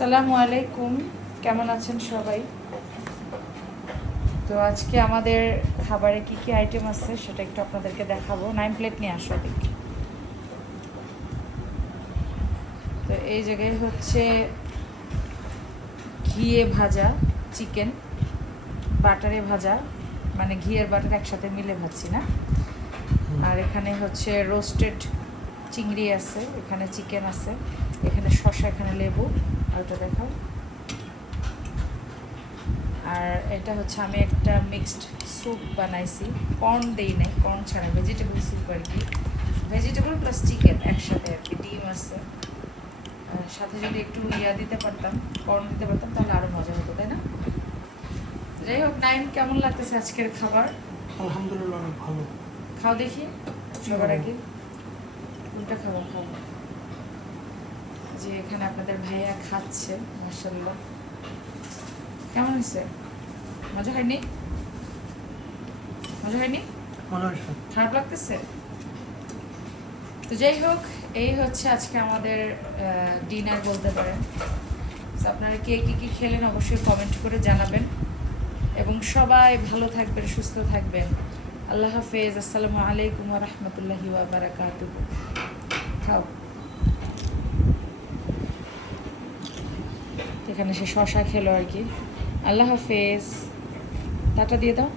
আসসালামু আলাইকুম, কেমন আছেন সবাই? তো আজকে আমাদের খাবারে কি কি আইটেম আছে সেটা একটু আপনাদেরকে দেখাবো। 9 প্লেট নিয়ে আসো দেখি। তো এই জায়গায় হচ্ছে ঘিয়ে ভাজা চিকেন, বাটারে ভাজা, মানে ঘি আর বাটার একসাথে মিলে ভাজছি না। আর এখানে হচ্ছে রোস্টেড চিংড়ি আছে, এখানে চিকেন আছে, এখানে শসা, এখানে লেবু। আর ওটা দেখাও। আর এটা হচ্ছে আমি একটা মিক্সড স্যুপ বানাইছি, কর্ন দেই নাই, কর্ন ছাড়া ভেজিটেবল স্যুপ আর কি, ভেজিটেবল প্লাস চিকেন একসাথে আর কি, ডিম আছে। সাথে যদি একটু দিতে পারতাম, কর্ন দিতে পারতাম তাহলে আরও মজা হতো, তাই না? যাই হোক, নাইম কেমন লাগতেছে আজকের খাবার? আলহামদুলিল্লাহ অনেক ভালো। খাও দেখি সবার আগে কোনটা খাবো। যে এখানে আপনাদের ভাইয়া খাচ্ছে, মাশাআল্লাহ। কেমন হয়েছে? মজা হয়নি? মজা হয়নি? মনে হয়েছে খারাপ লাগতেছে? তো যাই হোক, এই হচ্ছে আজকে আমাদের ডিনার বলতে পারেন। তো আপনারা কে কী খেলেন অবশ্যই কমেন্ট করে জানাবেন, এবং সবাই ভালো থাকবেন, সুস্থ থাকবেন। আল্লাহ হাফেজ। আসসালামু আলাইকুম ওয়া রাহমাতুল্লাহি ওয়া বারাকাতুহু। খাও। এখানে সে শশা খেলো আর কি। আল্লাহ হাফেজ, টাটা দিয়ে দাও।